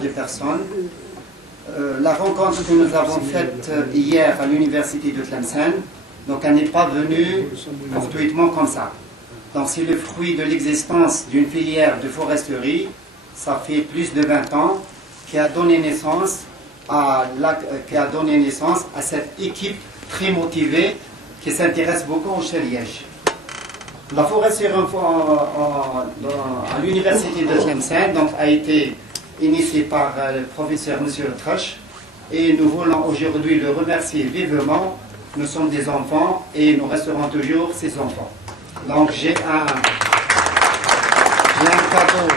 de personnes. La rencontre que nous avons faite hier à l'université de Tlemcen, donc elle n'est pas venue fortuitement comme ça. Donc c'est le fruit de l'existence d'une filière de foresterie, ça fait plus de 20 ans, qui a donné naissance à cette équipe très motivée qui s'intéresse beaucoup au chaliège. La foresterie à l'université de Tlemcen donc, a été initiée par le professeur M. Letrache et nous voulons aujourd'hui le remercier vivement. Nous sommes des enfants et nous resterons toujours ces enfants. Donc j'ai un cadeau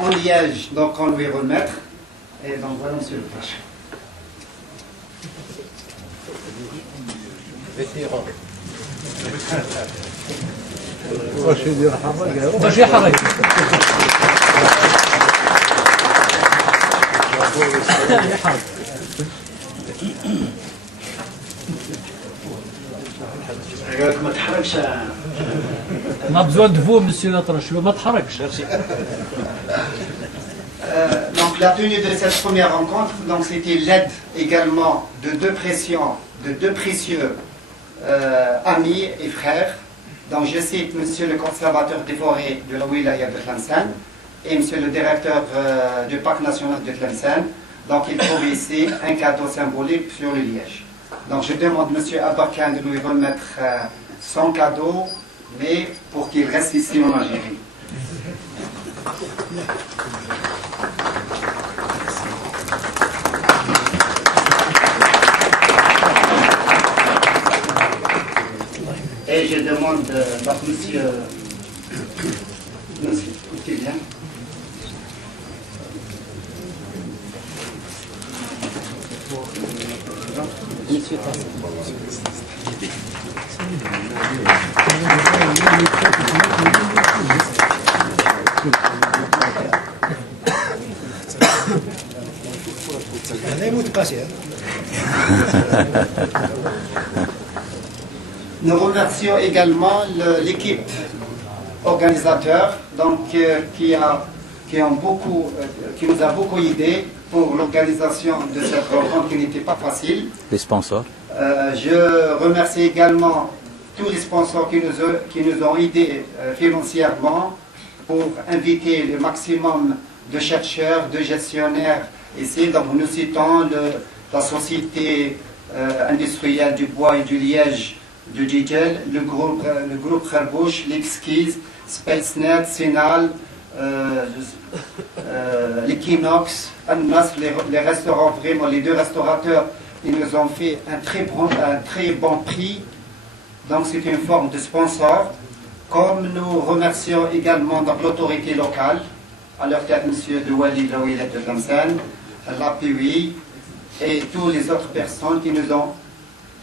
en liège donc on lui remettre. Et donc voilà M. Letrache. Vétéran. On a besoin de vous, monsieur Letrache. Donc la tenue de cette première rencontre, donc c'était l'aide également de deux précieux amis et frères. Donc je cite monsieur le conservateur des forêts de la wilaya de Tlemcen et monsieur le directeur du parc national de Tlemcen. Donc il trouve ici un cadeau symbolique sur le liège. Donc je demande monsieur Abakan de lui remettre son cadeau, mais pour qu'il reste ici en Algérie. Et je demande par monsieur, écoutez bien. Monsieur Nous remercions également l'équipe organisateur donc, qui nous a beaucoup aidé pour l'organisation de cette rencontre qui n'était pas facile. Les sponsors. Je remercie également tous les sponsors qui nous ont aidés financièrement pour inviter le maximum de chercheurs, de gestionnaires ici. Donc nous citons la société industrielle du bois et du liège de Djidjel, le groupe Kherbouch, l'Exquise, SpaceNet, Sinal, l'Equinox, Annas, les restaurants, vraiment les deux restaurateurs, ils nous ont fait un très bon prix. Donc c'est une forme de sponsor. Comme nous remercions également l'autorité locale, à leur tête M. Douali Laouilet de Tlemcen, l'APUI et toutes les autres personnes qui nous ont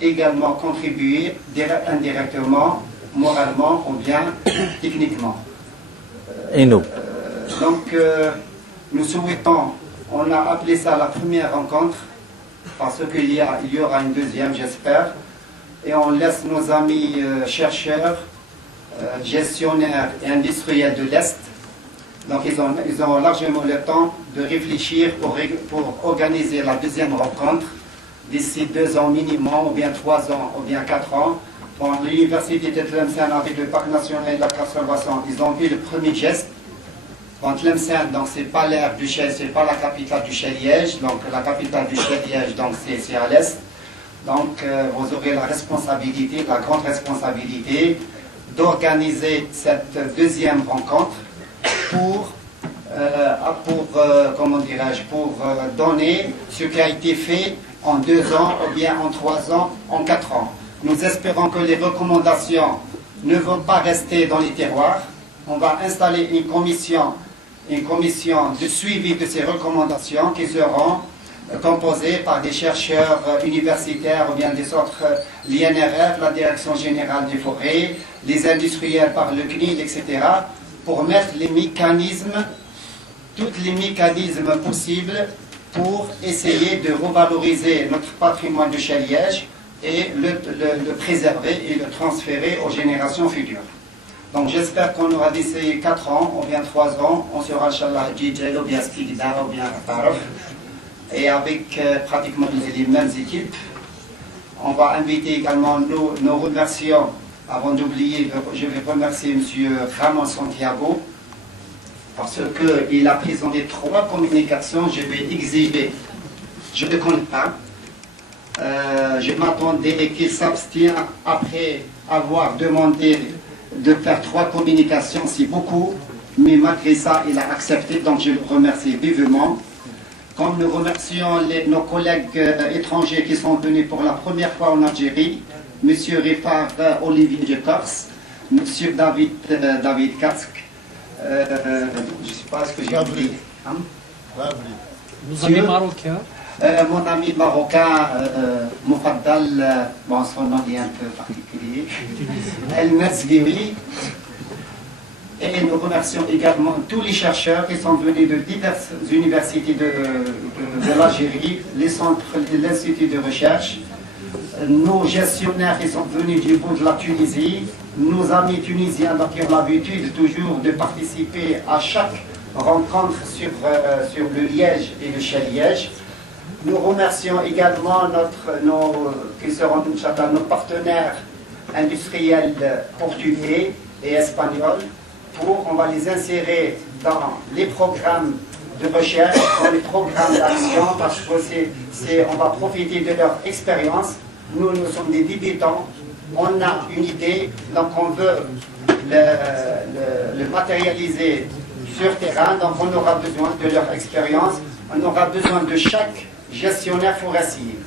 également contribué indirectement, moralement ou bien techniquement. Et nous Donc nous souhaitons, on a appelé ça la première rencontre, parce qu'il y aura une deuxième j'espère, et on laisse nos amis chercheurs, gestionnaires et industriels de l'Est, donc ils ont largement le temps de réfléchir pour organiser la deuxième rencontre d'ici 2 ans minimum, ou bien 3 ans, ou bien 4 ans. Bon, l'université de Tlemcen avec le parc national de la conservation, ils ont vu le premier geste. Bon, Tlemcen, donc c'est pas l'aire du Chel, c'est pas la capitale du Chel-Liège, donc la capitale du Chel-Liège, donc c'est à l'est. Donc vous aurez la responsabilité, la grande responsabilité d'organiser cette deuxième rencontre pour donner ce qui a été fait en 2 ans, ou bien en 3 ans, en 4 ans. Nous espérons que les recommandations ne vont pas rester dans les tiroirs. On va installer une commission de suivi de ces recommandations qui seront composées par des chercheurs universitaires ou bien des autres, l'INRF, la Direction Générale des Forêts, les industriels par le CNIL, etc., pour mettre les mécanismes, tous les mécanismes possibles pour essayer de revaloriser notre patrimoine de Chel-Liège et le préserver et le transférer aux générations futures. Donc j'espère qu'on aura d'ici 4 ans, ou bien 3 ans, on sera Inch'Allah DJ, ou bien Stigda, ou bien Taraf, et avec pratiquement les mêmes équipes. On va inviter également nos remerciants. Avant d'oublier, je vais remercier M. Ramon Santiago, parce qu'il a présenté 3 communications. Je vais exiger, je ne connais pas. Je m'attendais qu'il s'abstient après avoir demandé de faire 3 communications, c'est beaucoup, mais malgré ça, il a accepté, donc je le remercie vivement. Comme nous remercions nos collègues étrangers qui sont venus pour la première fois en Algérie, M. Rifar Olivier de Corse, M. David Katsk, je ne sais pas ce que j'ai oublié. Hein? Nos amis marocains. Mon ami marocain, Moufaddal, bon, son nom est un peu particulier, El Merzgiri. Et nous remercions également tous les chercheurs qui sont venus de diverses universités de l'Algérie, les centres de l'Institut de recherche, nos gestionnaires qui sont venus du bout de la Tunisie, nos amis tunisiens qui ont l'habitude toujours de participer à chaque rencontre sur le Liège et le Chez-Liège. Nous remercions également qui seront nos partenaires industriels portugais et espagnols. On va les insérer dans les programmes de recherche, dans les programmes d'action, parce qu'on va profiter de leur expérience. Nous sommes des débutants, on a une idée, donc on veut le matérialiser sur terrain, donc on aura besoin de leur expérience, on aura besoin de chaque gestionnaire forestier,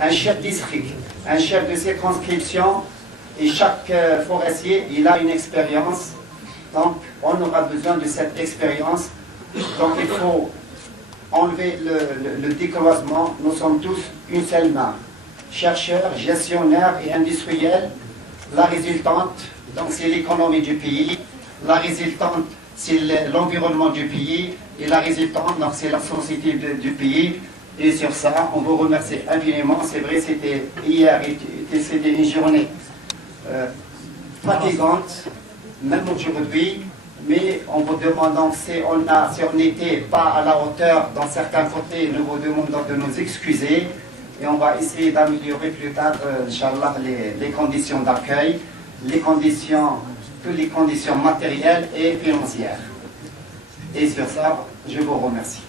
un chef district, un chef de circonscription, et chaque forestier, il a une expérience. Donc, on aura besoin de cette expérience. Donc, il faut enlever le décroisement. Nous sommes tous une seule main. Chercheurs, gestionnaires et industriels. La résultante, donc c'est l'économie du pays. La résultante, c'est l'environnement du pays. Et la résultante, donc c'est la société du pays. Et sur ça, on vous remercie infiniment. C'est vrai, c'était hier, c'était une journée fatigante. Même aujourd'hui, mais en vous demandant si on n'était pas à la hauteur dans certains côtés, nous vous demandons de nous excuser et on va essayer d'améliorer plus tard, Inch'Allah, les conditions d'accueil, toutes les conditions matérielles et financières. Et sur ça, je vous remercie.